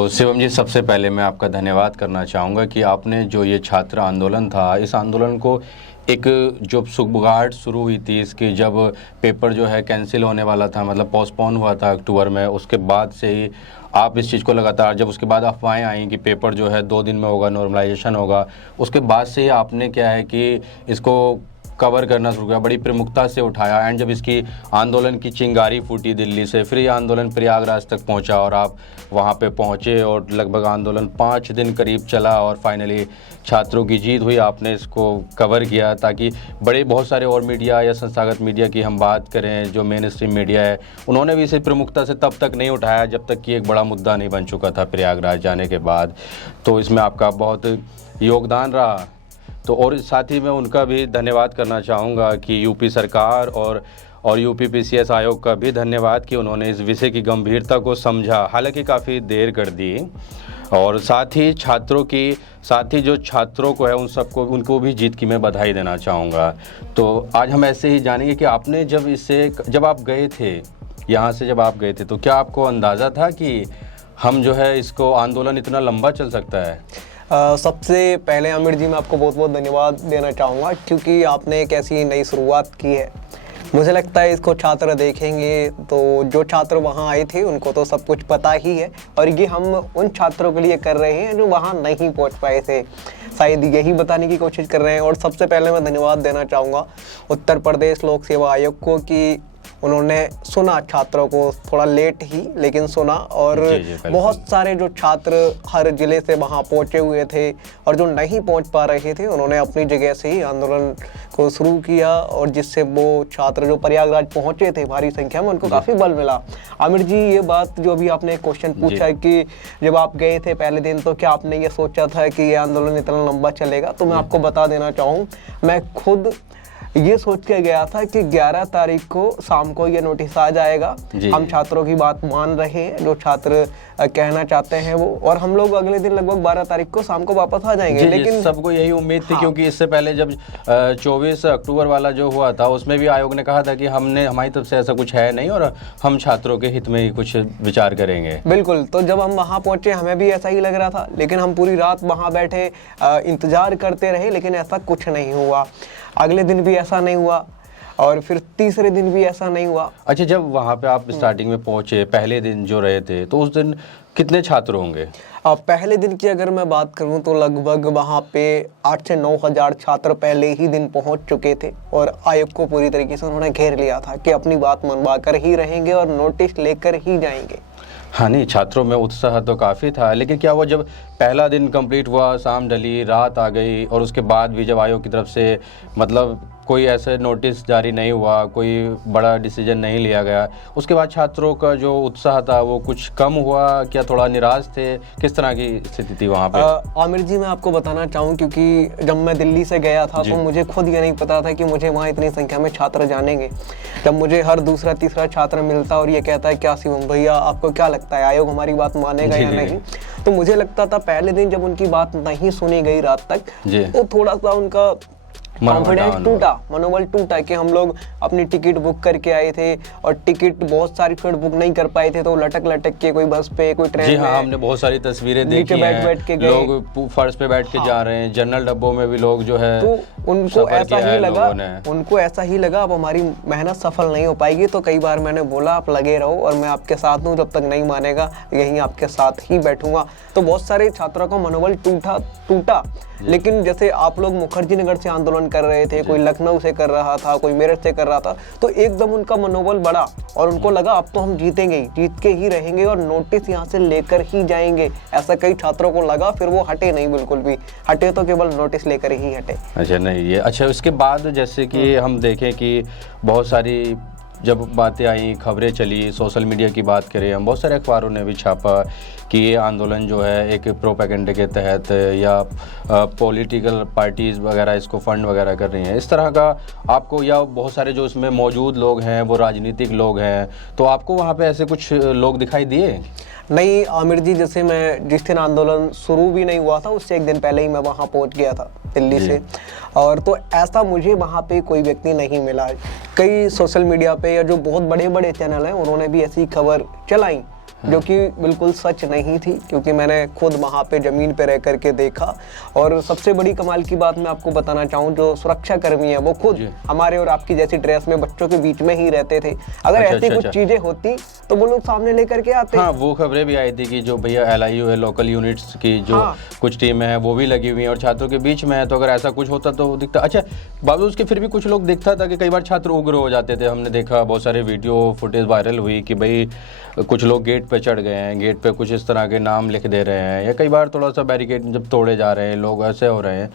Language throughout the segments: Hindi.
तो शिवम जी, सबसे पहले मैं आपका धन्यवाद करना चाहूँगा कि आपने जो ये छात्र आंदोलन था, इस आंदोलन को एक जो सुगबुगाहट शुरू हुई थी इसकी, जब पेपर जो है कैंसिल होने वाला था, मतलब पोस्टपोन हुआ था अक्टूबर में, उसके बाद से ही आप इस चीज़ को लगातार, जब उसके बाद अफवाहें आई कि पेपर जो है 2 दिन में होगा, नॉर्मलाइजेशन होगा, उसके बाद से ही आपने क्या है कि इसको कवर करना शुरू किया, बड़ी प्रमुखता से उठाया। एंड जब इसकी आंदोलन की चिंगारी फूटी दिल्ली से, फिर ये आंदोलन प्रयागराज तक पहुंचा और आप वहां पे पहुंचे और लगभग आंदोलन 5 दिन करीब चला और फाइनली छात्रों की जीत हुई। आपने इसको कवर किया ताकि बहुत सारे और मीडिया या संस्थागत मीडिया की हम बात करें, जो मेन स्ट्रीम मीडिया है, उन्होंने भी इसे प्रमुखता से तब तक नहीं उठाया जब तक कि एक बड़ा मुद्दा नहीं बन चुका था प्रयागराज जाने के बाद। तो इसमें आपका बहुत योगदान रहा। तो और साथ ही मैं उनका भी धन्यवाद करना चाहूँगा कि यूपी सरकार और यूपी पीसीएस आयोग का भी धन्यवाद कि उन्होंने इस विषय की गंभीरता को समझा, हालांकि काफ़ी देर कर दी। और साथ ही जो छात्रों को है उनको भी जीत की मैं बधाई देना चाहूँगा। तो आज हम ऐसे ही जानेंगे कि आपने जब आप गए थे यहाँ से, जब आप गए थे तो क्या आपको अंदाज़ा था कि हम जो है इसको आंदोलन इतना लंबा चल सकता है? सबसे पहले आमिर जी, मैं आपको बहुत बहुत धन्यवाद देना चाहूँगा क्योंकि आपने एक ऐसी नई शुरुआत की है। मुझे लगता है इसको छात्र देखेंगे तो जो छात्र वहाँ आए थे उनको तो सब कुछ पता ही है, और ये हम उन छात्रों के लिए कर रहे हैं जो वहाँ नहीं पहुँच पाए थे, शायद यही बताने की कोशिश कर रहे हैं। और सबसे पहले मैं धन्यवाद देना चाहूँगा उत्तर प्रदेश लोक सेवा आयोग को कि उन्होंने सुना छात्रों को, थोड़ा लेट ही लेकिन सुना, और बहुत सारे जो छात्र हर ज़िले से वहाँ पहुँचे हुए थे और जो नहीं पहुँच पा रहे थे उन्होंने अपनी जगह से ही आंदोलन को शुरू किया, और जिससे वो छात्र जो प्रयागराज पहुँचे थे भारी संख्या में, उनको काफ़ी बल मिला। आमिर जी, ये बात जो अभी आपने क्वेश्चन पूछा है कि जब आप गए थे पहले दिन तो क्या आपने ये सोचा था कि ये आंदोलन इतना लंबा चलेगा, तो मैं आपको बता देना चाहूँ, मैं खुद ये सोच के गया था कि 11 तारीख को शाम को ये नोटिस आ जाएगा, हम छात्रों की बात मान रहे हैं, जो छात्र कहना चाहते हैं वो, और हम लोग अगले दिन लगभग 12 तारीख को शाम को वापस आ जाएंगे। लेकिन सबको यही उम्मीद थी, क्योंकि इससे पहले जब 24 अक्टूबर वाला जो हुआ था उसमें भी आयोग ने कहा था कि हमारी तरफ से ऐसा कुछ है नहीं और हम छात्रों के हित में ही कुछ विचार करेंगे। बिल्कुल। तो जब हम वहाँ पहुँचे हमें भी ऐसा ही लग रहा था, लेकिन हम पूरी रात वहाँ बैठे इंतजार करते रहे, लेकिन ऐसा कुछ नहीं हुआ। अगले दिन भी ऐसा नहीं हुआ और फिर तीसरे दिन भी ऐसा नहीं हुआ। अच्छा, जब वहाँ पे आप स्टार्टिंग में पहुँचे, पहले दिन जो रहे थे, तो उस दिन कितने छात्र होंगे? पहले दिन की अगर मैं बात करूँ तो लगभग वहाँ पे 8 से 9 हज़ार छात्र पहले ही दिन पहुँच चुके थे, और आयोग को पूरी तरीके से उन्होंने घेर लिया था कि अपनी बात मनवा कर ही रहेंगे और नोटिस लेकर ही जाएंगे। हाँ, नहीं, छात्रों में उत्साह तो काफ़ी था, लेकिन क्या हुआ जब पहला दिन कंप्लीट हुआ, शाम ढली, रात आ गई, और उसके बाद भी जब आयोग की तरफ से मतलब कोई ऐसे नोटिस जारी नहीं हुआ, कोई बड़ा डिसीजन नहीं लिया गया, उसके बाद छात्रों का जो उत्साह था वो कुछ कम हुआ, क्या थोड़ा निराश थे? किस तरह की स्थिति थी वहाँ पे? आमिर जी, मैं आपको बताना चाहूँ, क्योंकि जब मैं दिल्ली से गया था तो मुझे खुद ये नहीं पता था कि मुझे वहाँ इतनी संख्या में छात्र जानेंगे। जब मुझे हर दूसरा तीसरा छात्र मिलता और ये कहता है, क्या शिवम भैया आपको क्या लगता है आयोग हमारी बात मानेगा या नहीं, तो मुझे लगता था पहले दिन जब उनकी बात नहीं सुनी गई रात तक, तो थोड़ा सा उनका कॉन्फिडेंस टूटा, मनोबल टूटा कि हम लोग अपनी टिकट बुक करके आए थे और टिकट बहुत सारी फिर बुक नहीं कर पाए थे, तो लटक के कोई बस पे, कोई ट्रेन में। हमने बहुत सारी तस्वीरें देखी हैं, बैठ के गए, लोग फर्श पे बैठ के जा रहे हैं, जनरल डब्बों में भी लोग जो है, तो उनको ऐसा ही लगा अब हमारी मेहनत सफल नहीं हो पाएगी। तो कई बार मैंने बोला आप लगे रहो और मैं आपके साथ हूँ, जब तक नहीं मानेगा यहीं आपके साथ ही बैठूंगा। तो बहुत सारे छात्रों का मनोबल टूटा। लेकिन जैसे आप लोग मुखर्जी नगर से आंदोलन कर रहे थे, कोई लखनऊ से कर रहा था, कोई मेरठ से कर रहा था, तो एकदम उनका मनोबल बढ़ा और उनको लगा अब तो हम जीतेंगे, जीत के ही रहेंगे और नोटिस यहाँ से लेकर ही जाएंगे। ऐसा कई छात्रों को लगा, फिर वो हटे नहीं, बिल्कुल भी हटे तो केवल नोटिस लेकर ही हटे। अच्छा, नहीं ये अच्छा। उसके बाद जैसे कि हम देखें कि बहुत सारी जब बातें आई, खबरें चली, सोशल मीडिया की बात करें हम, बहुत सारे अखबारों ने भी छापा कि ये आंदोलन जो है एक प्रोपेगेंडे के तहत या पॉलिटिकल पार्टीज़ वगैरह इसको फंड वगैरह कर रही हैं, इस तरह का आपको, या बहुत सारे जो इसमें मौजूद लोग हैं वो राजनीतिक लोग हैं, तो आपको वहाँ पे ऐसे कुछ लोग दिखाई दिए? नहीं आमिर जी, जैसे मैं जिस दिन आंदोलन शुरू भी नहीं हुआ था उससे एक दिन पहले ही मैं वहाँ पहुँच गया था दिल्ली से, और तो ऐसा मुझे वहाँ पे कोई व्यक्ति नहीं मिला। कई सोशल मीडिया पे या जो बहुत बड़े बड़े चैनल हैं उन्होंने भी ऐसी खबर चलाई, जो कि बिल्कुल सच नहीं थी, क्योंकि मैंने खुद वहाँ पे ज़मीन पे रह करके देखा। और सबसे बड़ी कमाल की बात मैं आपको बताना चाहूँ, जो सुरक्षा कर्मी है वो खुद हमारे और आपकी जैसी ड्रेस में बच्चों के बीच में ही रहते थे। अगर ऐसी कुछ चीज़ें होती तो वो लोग सामने लेकर के आते। हाँ, वो खबरें भी आई थी कि जो भैया LIU है, लोकल यूनिट्स की जो कुछ टीमें हैं वो भी लगी हुई हैं और छात्रों के बीच में है, तो अगर ऐसा कुछ होता तो दिखता। अच्छा, बावजूद उसके फिर भी कुछ लोग दिखता था कि कई बार छात्र उग्र हो जाते थे। हमने देखा बहुत सारे वीडियो फुटेज वायरल हुई कि भाई कुछ लोग गेट पे चढ़ गए हैं, गेट पे कुछ इस तरह के नाम लिख दे रहे हैं, या कई बार थोड़ा सा बैरिकेड जब तोड़े जा रहे हैं, लोग ऐसे हो रहे हैं।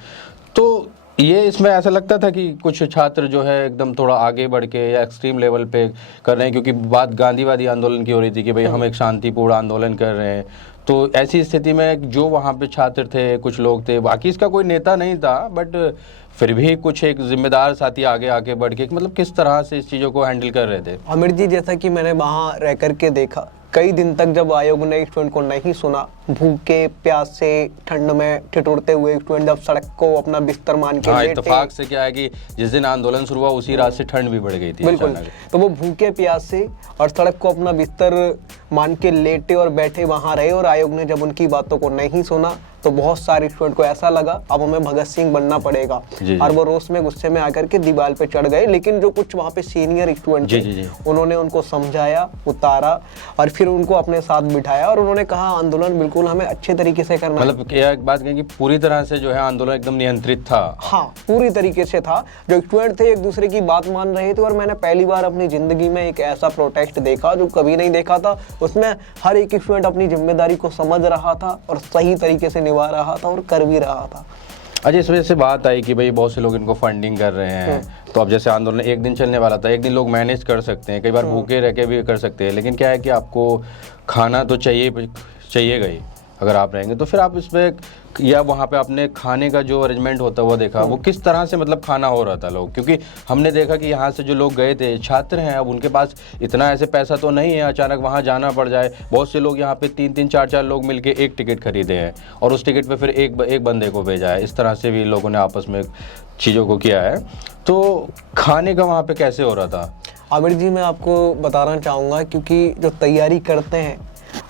तो ये इसमें ऐसा लगता था कि कुछ छात्र जो है एकदम थोड़ा आगे बढ़ के या एक्सट्रीम लेवल पे कर रहे हैं, क्योंकि बात गांधीवादी आंदोलन की हो रही थी कि भाई हम एक शांतिपूर्ण आंदोलन कर रहे हैं। तो ऐसी स्थिति में जो वहाँ पे छात्र थे, कुछ लोग थे, बाकी इसका कोई नेता नहीं था, बट फिर भी कुछ एक जिम्मेदार साथी आगे आके बढ़ के मतलब किस तरह से इस चीज़ों को हैंडल कर रहे थे। आमिर जी, जैसा कि मैंने वहाँ रह करके देखा, कई दिन तक जब आयोग ने स्टूडेंट को नहीं सुना, भूखे प्यासे ठंड में ठिठुरते हुए स्टूडेंट जब सड़क को अपना बिस्तर मान के लेटे। इत्तेफाक से क्या है कि जिस दिन आंदोलन शुरू हुआ उसी रात से ठंड भी बढ़ गई थी। बिल्कुल, तो वो भूखे प्यासे और सड़क को अपना बिस्तर मान के लेटे और बैठे वहां रहे, और आयोग ने जब उनकी बातों को नहीं सुना तो बहुत सारे स्टूडेंट को ऐसा लगा अब हमें भगत सिंह बनना पड़ेगा, और वो रोष में गुस्से में आकर के दीवार पे चढ़ गए। लेकिन जो कुछ वहाँ पे सीनियर स्टूडेंट थे उन्होंने उनको समझाया, उतारा और फिर उनको अपने साथ बिठाया, और उन्होंने कहा आंदोलन बिल्कुल हमें अच्छे तरीके से करना है। मतलब एक बात कहें कि पूरी तरह से जो है आंदोलन एकदम नियंत्रित था। हाँ, पूरी तरीके से था। जो स्टूडेंट थे एक दूसरे की बात मान रहे थे, और मैंने पहली बार अपनी जिंदगी में एक ऐसा प्रोटेस्ट देखा जो कभी नहीं देखा था। उसमें हर एक स्टूडेंट अपनी जिम्मेदारी को समझ रहा था और सही तरीके से निभा रहा था और कर भी रहा था। अच्छा, इस वजह से बात आई कि भाई बहुत से लोग इनको फंडिंग कर रहे हैं, तो अब जैसे आंदोलन एक दिन चलने वाला था, एक दिन लोग मैनेज कर सकते हैं, कई बार भूखे रह के भी कर सकते हैं, लेकिन क्या है कि आपको खाना तो चाहिएगा ही। अगर आप रहेंगे तो फिर आप इसमें या वहाँ पे अपने खाने का जो अरेंजमेंट होता है वो देखा, वो किस तरह से मतलब खाना हो रहा था लोग, क्योंकि हमने देखा कि यहाँ से जो लोग गए थे छात्र हैं, अब उनके पास इतना ऐसे पैसा तो नहीं है अचानक वहाँ जाना पड़ जाए। बहुत से लोग यहाँ पे 3-3 4-4 लोग मिलके एक टिकट खरीदे हैं और उस टिकट पे फिर एक बंदे को भेजा है। इस तरह से भी लोगों ने आपस में चीज़ों को किया है। तो खाने का वहाँ पे कैसे हो रहा था? आमिर जी, मैं आपको बताना चाहूँगा, क्योंकि जो तैयारी करते हैं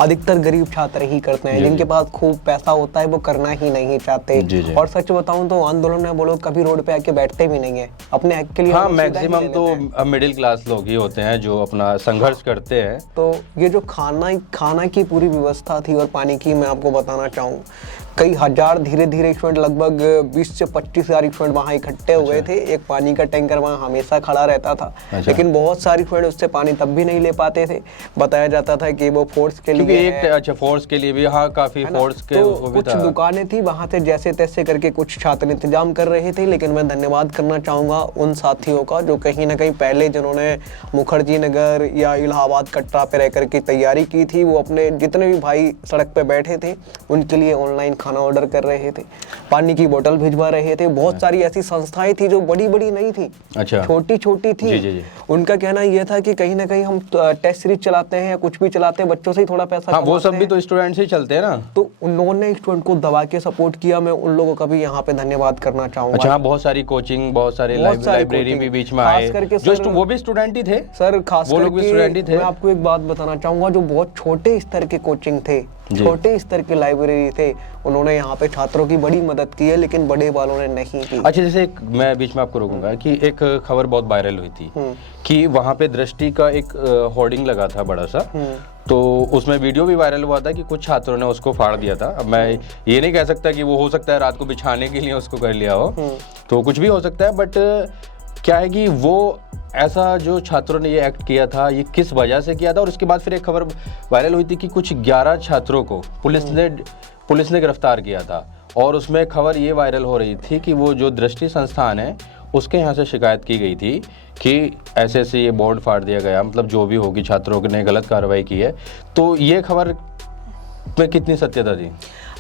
अधिकतर गरीब छात्र ही करते हैं, जिनके पास खूब पैसा होता है वो करना ही नहीं चाहते। और सच बताऊं तो आंदोलन में वो लोग कभी रोड पे आके बैठते भी नहीं है अपने हक के लिए। हाँ, मैक्सिमम तो मिडिल क्लास लोग ही होते हैं जो अपना संघर्ष करते हैं। तो ये जो खाना की पूरी व्यवस्था थी और पानी की, मैं आपको बताना चाहूँ कई हजार धीरे धीरे स्टूडेंट, लगभग 20 से 25 हजार स्टूडेंट वहाँ इकट्ठे हुए थे। एक पानी का टैंकर वहाँ हमेशा खड़ा रहता था, लेकिन बहुत सारे स्टूडेंट उससे पानी तब भी नहीं ले पाते थे। बताया जाता था कि वो फोर्स के लिए फोर्स के लिए भी, हाँ, काफी फोर्स के तो कुछ दुकानें थी वहाँ से जैसे तैसे करके कुछ छात्र इंतजाम कर रहे थे। लेकिन मैं धन्यवाद करना चाहूँगा उन साथियों का जो कहीं ना कहीं पहले जिन्होंने मुखर्जी नगर या इलाहाबाद कटरा पे रह करके तैयारी की थी, वो अपने जितने भी भाई सड़क पे बैठे थे उनके लिए ऑनलाइन खाना ऑर्डर कर रहे थे, पानी की बोतल भिजवा रहे थे। बहुत सारी ऐसी संस्थाएं थी जो बड़ी बड़ी नहीं थी, छोटी छोटी थी। जी। उनका कहना यह था कि कहीं ना कहीं हम टेस्ट सीरीज चलाते हैं या कुछ भी चलाते हैं, बच्चों से ही थोड़ा पैसा वो सब भी तो स्टूडेंट ही चलते हैं ना। तो उन्होंने स्टूडेंट को दबा के सपोर्ट किया। मैं उन लोगों का भी यहाँ पे धन्यवाद करना चाहूंगा। अच्छा, बहुत सारी कोचिंग, बहुत सारी लाइब्रेरी भी बीच में आए, जो वो भी स्टूडेंट ही थे सर। खास वो लोग भी स्टूडेंट ही थे। मैं आपको एक बात बताना चाहूंगा, जो बहुत छोटे स्तर के कोचिंग थे, छोटे स्तर के लाइब्रेरी थे, उन्होंने यहाँ पे छात्रों की बड़ी मदद की है, लेकिन बड़े वालों ने नहीं की। अच्छा, जैसे मैं बीच में आपको रोकूंगा कि एक खबर बहुत वायरल हुई थी कि वहाँ पे दृष्टि का एक होर्डिंग लगा था बड़ा सा, तो उसमें वीडियो भी वायरल हुआ था कि कुछ छात्रों ने उसको फाड़ दिया था। अब मैं ये नहीं कह सकता कि वो हो सकता है रात को बिछाने के लिए उसको कर लिया हो, तो कुछ भी हो सकता है, बट क्या है कि वो ऐसा जो छात्रों ने ये एक्ट किया था, ये किस वजह से किया था। और उसके बाद फिर एक खबर वायरल हुई थी कि कुछ 11 छात्रों को पुलिस ने गिरफ्तार किया था, और उसमें खबर ये वायरल हो रही थी कि वो जो दृष्टि संस्थान है उसके यहाँ से शिकायत की गई थी कि ऐसे ऐसे ये बोर्ड फाड़ दिया गया, मतलब जो भी होगी छात्रों ने गलत कार्रवाई की है। तो ये खबर में कितनी सत्यता थी?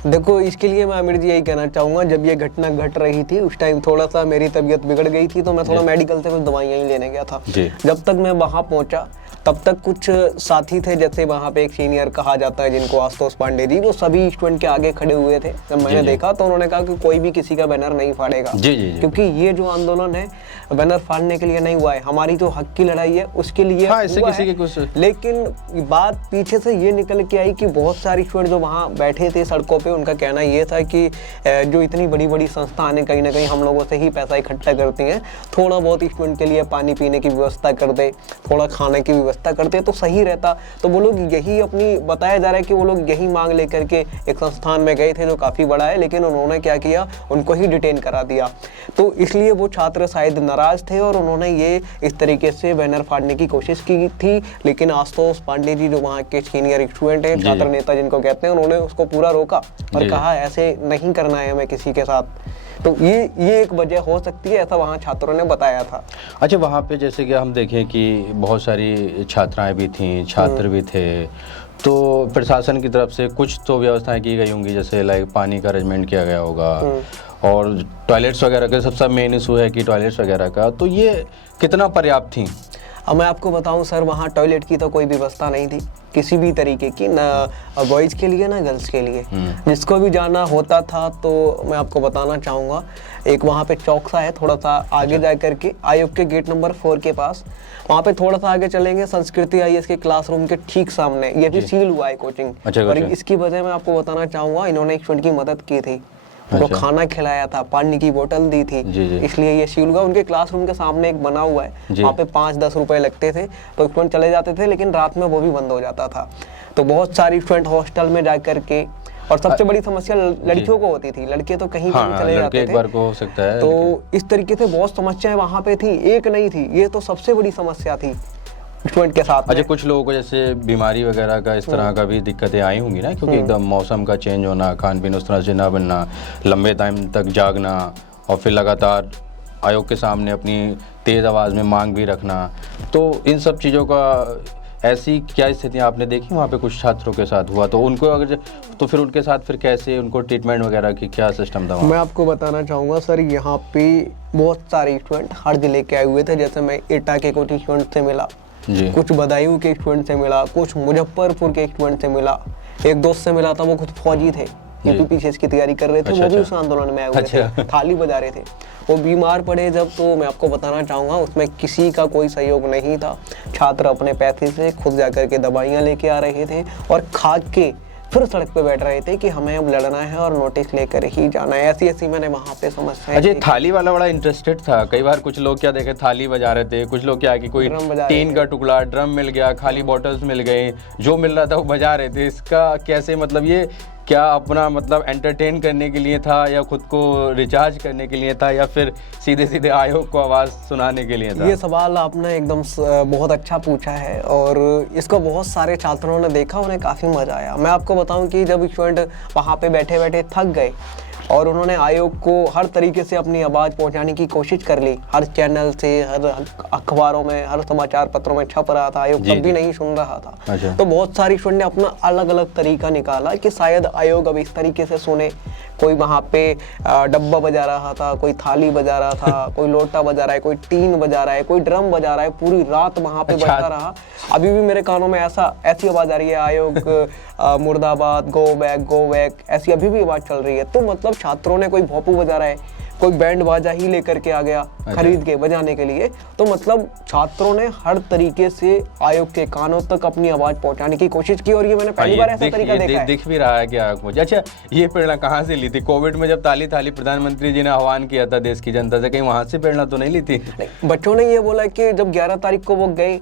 देखो, इसके लिए मैं आमिर जी यही कहना चाहूँगा, जब ये घटना घट रही थी उस टाइम थोड़ा सा मेरी तबीयत बिगड़ गई थी, तो मैं थोड़ा मेडिकल से कुछ दवाइयाँ ही लेने गया था। जब तक मैं वहाँ पहुँचा तब तक कुछ साथी थे, जैसे वहाँ पे एक सीनियर कहा जाता है जिनको आशुतोष पांडे जी, वो सभी स्टूडेंट के आगे खड़े हुए थे। जब मैंने देखा तो उन्होंने कहा कि कोई भी किसी का बैनर नहीं फाड़ेगा, क्योंकि ये जो आंदोलन है बैनर फाड़ने के लिए नहीं हुआ है, हमारी जो हक की लड़ाई है उसके लिए हुआ है। लेकिन बात पीछे से ये निकल के आई कि बहुत सारे स्टूडेंट जो वहाँ बैठे थे सड़कों पे, उनका कहना ये था कि जो इतनी बड़ी बड़ी संस्थानें कहीं ना कहीं हम लोगों से ही पैसा इकट्ठा करती हैं, थोड़ा बहुत स्टूडेंट के लिए पानी पीने की व्यवस्था कर दे, थोड़ा खाने की व्यवस्था करते तो सही रहता। तो वो लोग यही अपनी, बताया जा रहा है कि वो लोग यही मांग लेकर के एक संस्थान में गए थे जो काफ़ी बड़ा है, लेकिन उन्होंने क्या किया, उनको ही डिटेन करा दिया। तो इसलिए वो छात्र शायद नाराज थे और उन्होंने ये इस तरीके से बैनर फाड़ने की कोशिश की थी। लेकिन आशुतोष पांडे जी जो वहाँ के सीनियर स्टूडेंट हैं, छात्र नेता जिनको कहते हैं, उन्होंने उसको पूरा रोका और कहा ऐसे नहीं करना है हमें किसी के साथ। तो ये एक वजह हो सकती है, ऐसा वहाँ छात्रों ने बताया था। अच्छा, वहाँ पे जैसे कि हम देखें कि बहुत सारी छात्राएं भी थीं, छात्र भी थे, तो प्रशासन की तरफ से कुछ तो व्यवस्थाएं की गई होंगी, जैसे लाइक पानी का अरेंजमेंट किया गया होगा और टॉयलेट्स वगैरह का सबसे मेन इशू है कि टॉयलेट्स वगैरह का, तो ये कितना पर्याप्त थी? अब मैं आपको बताऊं सर, वहाँ टॉयलेट की तो कोई व्यवस्था नहीं थी किसी भी तरीके की, ना बॉयज़ के लिए ना गर्ल्स के लिए। जिसको भी जाना होता था तो मैं आपको बताना चाहूँगा, एक वहाँ पे चौक सा है, थोड़ा सा आगे जा करके आयोग के गेट नंबर 4 के पास, वहाँ पे थोड़ा सा आगे चलेंगे, संस्कृति IAS के क्लासरूम के ठीक सामने ये भी सील हुआ है कोचिंग। और इसकी वजह मैं आपको बताना चाहूँगा, इन्होंने एक स्टूडेंट की मदद की थी, जो खाना खिलाया था, पानी की बोतल दी थी, इसलिए ये सील हुआ। उनके क्लासरूम के सामने एक बना हुआ है, वहाँ पे 5-10 रुपए लगते थे तो स्टूडेंट चले जाते थे, लेकिन रात में वो भी बंद हो जाता था। तो बहुत सारी स्टूडेंट हॉस्टल में जा करके, और सबसे बड़ी समस्या लड़कियों को होती थी, लड़के तो कहीं कहीं चले जाते थे, एक बार को हो सकता है। तो इस तरीके से बहुत समस्याएं वहाँ पे थी, एक नहीं थी, ये तो सबसे बड़ी समस्या थी स्टूडेंट के साथ। अच्छा, कुछ लोगों को जैसे बीमारी वगैरह का इस तरह का भी दिक्कतें आई होंगी ना, क्योंकि एकदम मौसम का चेंज होना, खान पीन उस तरह से ना बनना, लंबे टाइम तक जागना और फिर लगातार आयोग के सामने अपनी तेज़ आवाज़ में मांग भी रखना, तो इन सब चीज़ों का ऐसी क्या स्थितियाँ आपने देखी वहाँ पे कुछ छात्रों के साथ हुआ? तो उनको अगर, तो फिर उनके साथ फिर कैसे उनको ट्रीटमेंट वगैरह की क्या सिस्टम था? मैं आपको बताना चाहूँगा सर, यहाँ पे बहुत सारे स्टूडेंट हर जिले के आए हुए थे। जैसे मैं एटा के कुछ स्टूडेंट से मिला, कुछ बदायूं के स्टूडेंट से मिला, कुछ मुजफ्फरपुर के स्टूडेंट से मिला, एक दोस्त से मिला था, वो खुद फौजी थे, UPPCS की तैयारी कर रहे थे, वो भी उस आंदोलन में आए हुए थे, थाली बजा रहे थे। वो बीमार पड़े जब, तो मैं आपको बताना चाहूँगा उसमें किसी का कोई सहयोग नहीं था। छात्र अपने पैसे से खुद जाकर के दवाइयाँ लेके आ रहे थे और खा के फिर सड़क पे बैठ रहे थे कि हमें अब लड़ना है और नोटिस लेकर ही जाना है। ऐसी मैंने वहाँ पे समस्या। अच्छा, थाली वाला बड़ा इंटरेस्टेड था। कई बार कुछ लोग क्या देखे, थाली बजा रहे थे, कुछ लोग क्या कि कोई टीन का टुकड़ा, ड्रम मिल गया, खाली बॉटल्स मिल गए, जो मिल रहा था वो बजा रहे थे। इसका कैसे, मतलब ये क्या अपना मतलब एंटरटेन करने के लिए था, या खुद को रिचार्ज करने के लिए था, या फिर सीधे सीधे आयोग को आवाज़ सुनाने के लिए था? ये सवाल आपने एकदम बहुत अच्छा पूछा है और इसको बहुत सारे छात्रों ने देखा, उन्हें काफ़ी मज़ा आया। मैं आपको बताऊं कि जब स्टूडेंट वहाँ पे बैठे बैठे थक गए और उन्होंने आयोग को हर तरीके से अपनी आवाज़ पहुंचाने की कोशिश कर ली, हर चैनल से, हर अखबारों में, हर समाचार पत्रों में छप रहा था, आयोग तब भी नहीं सुन रहा था। अच्छा। तो बहुत सारी स्टूडेंट ने अपना अलग अलग तरीका निकाला कि शायद आयोग अब इस तरीके से सुने। कोई वहाँ पे डब्बा बजा रहा था, कोई थाली बजा रहा था, कोई लोटा बजा रहा है, कोई टीन बजा रहा है, कोई ड्रम बजा रहा है, पूरी रात वहाँ पे बजता रहा। अभी भी मेरे कानों में ऐसी आवाज़ आ रही है, आयोग मुर्दाबाद, गो बैक, ऐसी अभी भी आवाज़ चल रही है। तो मतलब छात्रों ने, कोई भोपू बजा रहा है, कोई बैंड बाजा ही लेकर के आ गया खरीद के बजाने के लिए। तो मतलब छात्रों ने हर तरीके से आयोग के कानों तक अपनी आवाज़ पहुंचाने की कोशिश की, और ये मैंने पहली बार ऐसा तरीका देखा है। दिख भी रहा है क्या मुझे? अच्छा, ये प्रेरणा कहाँ से ली थी? कोविड में जब थाली प्रधानमंत्री जी ने आह्वान किया था देश की जनता से, कहीं वहाँ से प्रेरणा तो नहीं ली थी? बच्चों ने ये बोला कि जब 11 तारीख को वो गए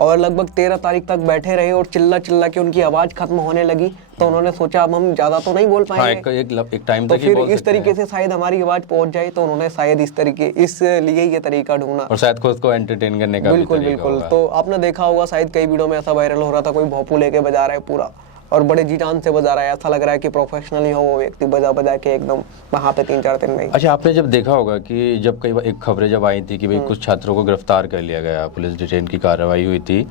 और लगभग 13 तारीख तक बैठे रहे और चिल्ला के उनकी आवाज़ खत्म होने लगी, तो उन्होंने सोचा अब हम ज़्यादा तो नहीं बोल पाएंगे, एक टाइम तो तक फिर इस तरीके से शायद हमारी आवाज़ पहुंच जाए, तो उन्होंने शायद इसलिए ये तरीका ढूंढा, और शायद खुद को एंटरटेन करने का। बिल्कुल। तो आपने देखा होगा शायद कई वीडियो में ऐसा वायरल हो रहा था, कोई भोपू लेके बजा रहा है पूरा, और बड़े जी जान से बजा रहा है, ऐसा लग रहा है कि प्रोफेशनल ही हो वो व्यक्ति, बजा के एकदम वहाँ पे 3-4 दिन में। अच्छा, आपने जब देखा होगा कि जब कई बार एक खबरें जब आई थी कि भाई कुछ छात्रों को गिरफ्तार कर लिया गया, पुलिस डिटेन की कार्रवाई हुई थी,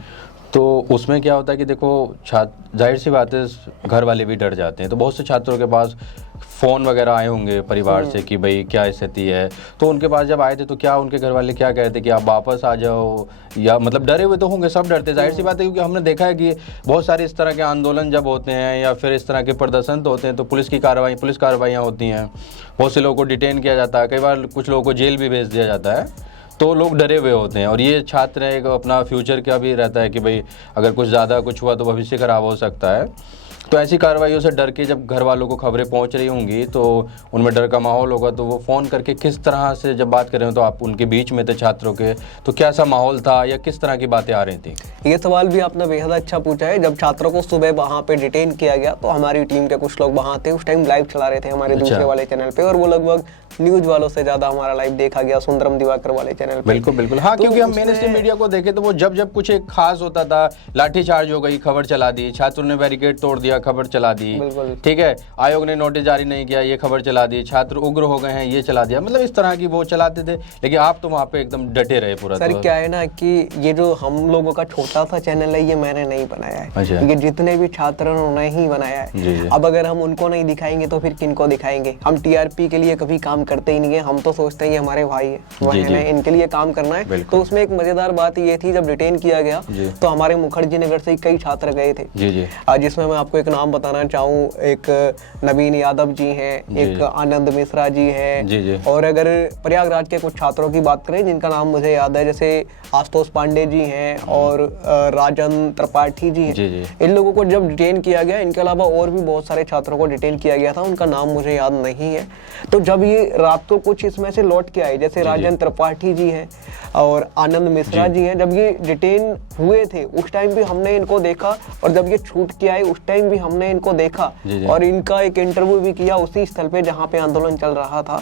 तो उसमें क्या होता है कि देखो छात्र, जाहिर सी बात है घर वाले भी डर जाते हैं, तो बहुत से छात्रों के पास फ़ोन वगैरह आए होंगे परिवार से कि भाई क्या स्थिति है, तो उनके पास जब आए थे तो क्या उनके घर वाले क्या कहते कि आप वापस आ जाओ, या मतलब डरे हुए तो होंगे, सब डरते, जाहिर सी बात है, क्योंकि हमने देखा है कि बहुत सारे इस तरह के आंदोलन जब होते हैं या फिर इस तरह के प्रदर्शन तो होते हैं तो पुलिस कार्रवाइयाँ होती हैं, बहुत से लोगों को डिटेन किया जाता है, कई बार कुछ लोगों को जेल भी भेज दिया जाता है, तो लोग डरे हुए होते हैं। और ये छात्र एक अपना फ्यूचर का भी रहता है कि भाई अगर कुछ ज़्यादा कुछ हुआ तो भविष्य खराब हो सकता है, तो ऐसी कार्रवाइयों से डर के जब घर वालों को खबरें पहुंच रही होंगी तो उनमें डर का माहौल होगा, तो वो फ़ोन करके किस तरह से जब बात कर रहे हो, तो आप उनके बीच में थे छात्रों के, तो कैसा माहौल था या किस तरह की बातें आ रही थी? ये सवाल भी आपने बेहद अच्छा पूछा है। जब छात्रों को सुबह वहाँ पे डिटेन किया गया तो हमारी टीम के कुछ लोग वहाँ थे, उस टाइम लाइव चला रहे थे हमारे दूसरे वाले चैनल पे, और वो लगभग न्यूज वालों से ज्यादा हमारा लाइव देखा गया सुंदरम दिवाकर वाले चैनल पे। बिल्कुल बिल्कुल, हाँ, क्योंकि हम मेन स्ट्रीम मीडिया को देखे तो वो जब जब कुछ एक खास होता था, लाठीचार्ज हो गई, खबर चला दी, छात्रों ने बैरिकेड तोड़ दिया, खबर चला दी, ठीक है, आयोग ने नोटिस जारी नहीं किया, ये खबर चला दी, छात्र उग्र हो गए हैं, ये चला दिया, मतलब इस तरह की वो चलाते थे। लेकिन आप तो वहाँ पे एकदम डटे रहे पूरा। सर क्या है ना कि ये जो हम लोगों का छोटा सा चैनल है ये मैंने नहीं बनाया है, ये जितने भी छात्र उन्होंने ही बनाया है। अब अगर हम उनको नहीं दिखाएंगे तो फिर किनको दिखाएंगे? हम टीआरपी के लिए कभी काम करते ही नहीं है, हम तो सोचते हैं ये हमारे भाई है, बहन है, इनके लिए काम करना है। तो उसमें एक मजेदार बात ये थी, जब डिटेन किया गया तो हमारे मुखर्जी नगर से कई छात्र गए थे, जिसमें मैं आपको एक नाम बताना चाहूँ, एक नवीन यादव जी हैं, एक आनंद मिश्रा जी हैं, और अगर प्रयागराज के कुछ छात्रों की बात करें जिनका नाम मुझे याद है, जैसे आशुतोष पांडे जी हैं और राजन त्रिपाठी जी हैं, इन लोगों को जब डिटेन किया गया, इनके अलावा और भी बहुत सारे छात्रों को डिटेन किया गया था, उनका नाम मुझे याद नहीं है। तो जब ये रात को कुछ इसमें से लौट के आए, जैसे राजन त्रिपाठी जी हैं और आनंद मिश्रा जी हैं, जब ये डिटेन हुए थे उस टाइम भी हमने इनको देखा, और जब ये छूट के आए उस टाइम भी हमने इनको देखा, और इनका एक इंटरव्यू भी किया उसी स्थल पे जहाँ पे आंदोलन चल रहा था।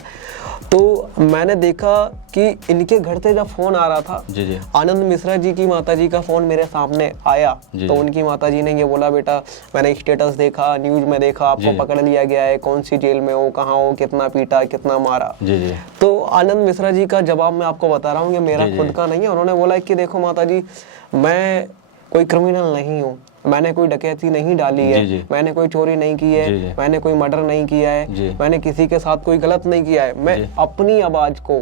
तो मैंने देखा कि इनके घर से जब फोन आ रहा था, आनंद मिश्रा जी की माताजी का फोन मेरे सामने आया, तो उनकी माताजी ने ये बोला, बेटा मैंने स्टेटस देखा, न्यूज में देखा, आपको पकड़ लिया गया है, कौन सी जेल में हो, कहाँ हो, कितना पीटा, कितना मारा। तो आनंद मिश्रा जी का जवाब मैं आपको बता रहा हूँ, ये मेरा खुद का नहीं है। उन्होंने बोला कि देखो माताजी, मैं कोई क्रिमिनल नहीं हूँ, मैंने कोई डकैती नहीं डाली है, मैंने कोई चोरी नहीं की है, मैंने कोई मर्डर नहीं किया है, मैंने किसी के साथ कोई गलत नहीं किया है, मैं अपनी आवाज को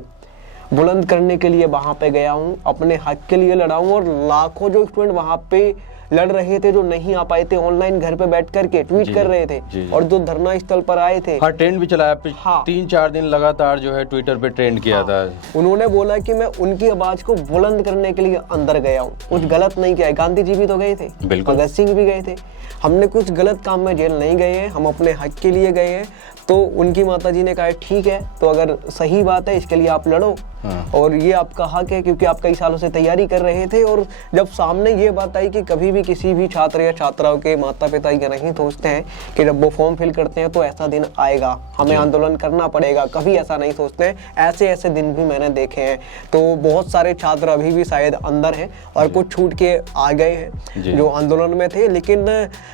बुलंद करने के लिए वहां पे गया हूँ, अपने हक के लिए लड़ा हूँ। और लाखों जो स्टूडेंट वहां पे लड़ रहे थे, जो नहीं आ पाए थे, ऑनलाइन घर पे बैठ करके ट्वीट कर रहे थे, और जो धरना स्थल पर आए थे, हाँ, ट्रेंड भी चलाया, 3-4 दिन लगातार जो है ट्विटर पे ट्रेंड किया था। उन्होंने बोला कि मैं उनकी आवाज को बुलंद करने के लिए अंदर गया हूँ, कुछ गलत नहीं किया है। गांधी जी भी तो गए थे, भगत सिंह भी गए थे, हमने कुछ गलत काम में जेल नहीं गए हैं, हम अपने हक के लिए गए हैं। तो उनकी माताजी ने कहा ठीक है, तो अगर सही बात है इसके लिए आप लड़ो, और ये आपका हक है, क्योंकि आप कई सालों से तैयारी कर रहे थे। और जब सामने ये बात आई कि कभी भी किसी भी छात्र या छात्राओं के माता पिता ये नहीं सोचते हैं कि जब वो फॉर्म फिल करते हैं तो ऐसा दिन आएगा, हमें आंदोलन करना पड़ेगा, कभी ऐसा नहीं सोचते हैं। ऐसे ऐसे दिन भी मैंने देखे हैं। तो बहुत सारे छात्र अभी भी शायद अंदर हैं और कुछ छूट के आ गए हैं जो आंदोलन में थे, लेकिन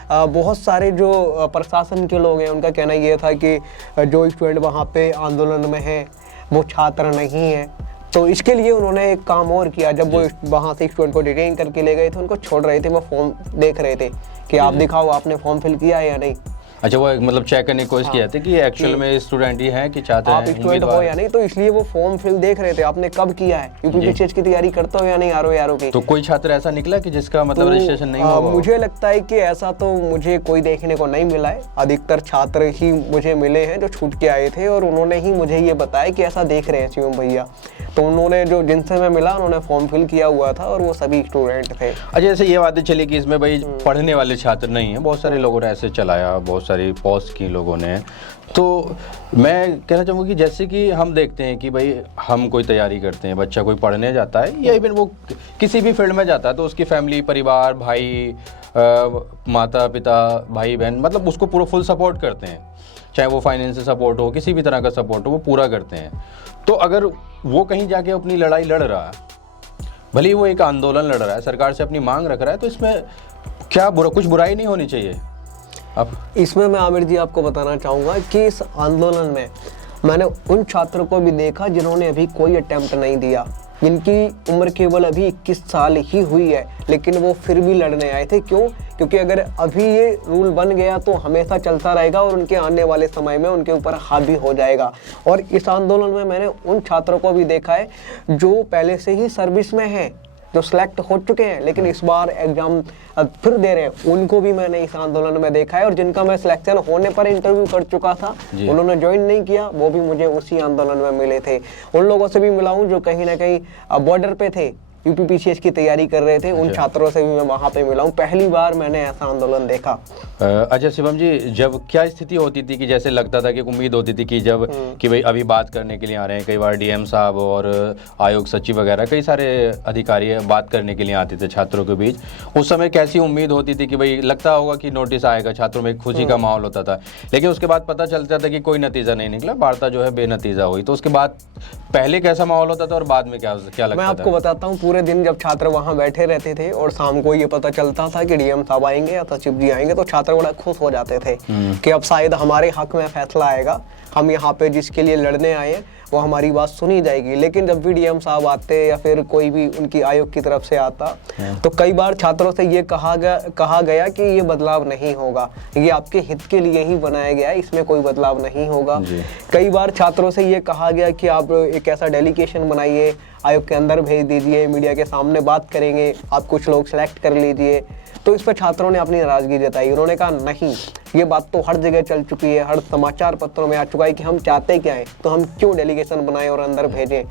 बहुत सारे जो प्रशासन के लोग हैं उनका कहना ये था कि जो स्टूडेंट वहाँ पे आंदोलन में है वो छात्र नहीं है। तो इसके लिए उन्होंने एक काम और किया, जब वो वहाँ से स्टूडेंट को डिटेन करके ले गए थे, उनको छोड़ रहे थे, वो फॉर्म देख रहे थे कि आप दिखाओ आपने फॉर्म फिल किया है या नहीं। अच्छा, वो मतलब चेक करने की कोशिश किया था कि एक्चुअल में स्टूडेंट ही हैं कि छात्र हैं, आप स्टूडेंट हो या नहीं, तो इसलिए वो फॉर्म फिल देख रहे थे, आपने कब किया है, यूपीपीसीएच की तैयारी करते हो या नहीं, आरओ की। तो कोई छात्र ऐसा निकला कि जिसका मतलब रजिस्ट्रेशन नहीं हुआ? मुझे लगता है कि ऐसा तो मुझे कोई देखने को नहीं मिला है। अधिकतर छात्र ही मुझे मिले हैं जो छूट के आए थे, और उन्होंने ही मुझे ये बताया कि ऐसा देख रहे हैं शिवम भैया। तो उन्होंने जो जिनसे मैं मिला उन्होंने फॉर्म फिल किया हुआ था, और वो सभी स्टूडेंट थे। अच्छा, जैसे ये बातें चली कि इसमें भाई पढ़ने वाले छात्र नहीं है, बहुत सारे लोगों ने ऐसे चलाया, बहुत सारी पोस्ट की लोगों ने। तो मैं कहना चाहूँगा कि जैसे कि हम देखते हैं कि भाई हम कोई तैयारी करते हैं, बच्चा कोई पढ़ने जाता है या इवन वो किसी भी फील्ड में जाता है, तो उसकी फैमिली, परिवार, भाई, माता पिता, भाई बहन, मतलब उसको पूरा फुल सपोर्ट करते हैं, चाहे वो फाइनेंशियल सपोर्ट हो, किसी भी तरह का सपोर्ट हो, वो पूरा करते हैं। तो अगर वो कहीं जाके अपनी लड़ाई लड़ रहा है, भले ही वो एक आंदोलन लड़ रहा है, सरकार से अपनी मांग रख रहा है, तो इसमें क्या कुछ बुराई नहीं होनी चाहिए? अब इसमें मैं आमिर जी आपको बताना चाहूँगा कि इस आंदोलन में मैंने उन छात्रों को भी देखा जिन्होंने अभी कोई अटेम्प्ट नहीं दिया, जिनकी उम्र केवल अभी 21 साल ही हुई है, लेकिन वो फिर भी लड़ने आए थे। क्यों? क्योंकि अगर अभी ये रूल बन गया तो हमेशा चलता रहेगा और उनके आने वाले समय में उनके ऊपर हावी हो जाएगा। और इस आंदोलन में मैंने उन छात्रों को भी देखा है जो पहले से ही सर्विस में हैं, जो सिलेक्ट हो चुके हैं लेकिन इस बार एग्जाम फिर दे रहे हैं, उनको भी मैंने इस आंदोलन में देखा है। और जिनका मैं सिलेक्शन होने पर इंटरव्यू कर चुका था, उन्होंने ज्वाइन नहीं किया, वो भी मुझे उसी आंदोलन में मिले थे। उन लोगों से भी मिला हूं जो कहीं ना कहीं बॉर्डर पे थे, यूपीपीसीएस की तैयारी कर रहे थे, उन छात्रों से भी मैं वहाँ पे मिला हूँ। पहली बार मैंने ऐसा आंदोलन देखा। अच्छा शिवम जी, जब क्या स्थिति होती थी कि जैसे लगता था कि उम्मीद होती थी कि जब कि भाई अभी बात करने के लिए आ रहे हैं, कई बार डीएम साहब और आयोग सचिव वगैरह कई सारे अधिकारी बात करने के लिए आते थे छात्रों के बीच, उस समय कैसी उम्मीद होती थी कि भाई लगता होगा कि नोटिस आएगा, छात्रों में खुशी का माहौल होता था, लेकिन उसके बाद पता चलता था कि कोई नतीजा नहीं निकला, वार्ता जो है बेनतीजा हुई। तो उसके बाद पहले कैसा माहौल होता था और बाद में क्या लगता था? मैं आपको बताता हूँ, पूरे दिन जब छात्र वहाँ बैठे रहते थे और शाम को ये पता चलता था कि डीएम साहब आएंगे या सचिव जी आएंगे, तो छात्र बड़ा खुश हो जाते थे कि अब शायद हमारे हक में फैसला आएगा, हम यहाँ पे जिसके लिए लड़ने आए हैं वो हमारी बात सुनी जाएगी। लेकिन जब भी डीएम साहब आते या फिर कोई भी उनकी आयोग की तरफ से आता तो कई बार छात्रों से ये कहा गया कि ये बदलाव नहीं होगा, ये आपके हित के लिए ही बनाया गया है, इसमें कोई बदलाव नहीं होगा। कई बार छात्रों से ये कहा गया कि आप एक ऐसा डेलीगेशन बनाइए, आयोग के अंदर भेज दीजिए, मीडिया के सामने बात करेंगे, आप कुछ लोग सेलेक्ट कर लीजिए। तो इस पर छात्रों ने अपनी नाराजगी जताई। उन्होंने कहा नहीं, ये बात तो हर जगह चल चुकी है, हर समाचार पत्रों में आ चुका है कि हम चाहते क्या है, तो हम क्यों डेलीगेशन बनाएं और अंदर भेजें।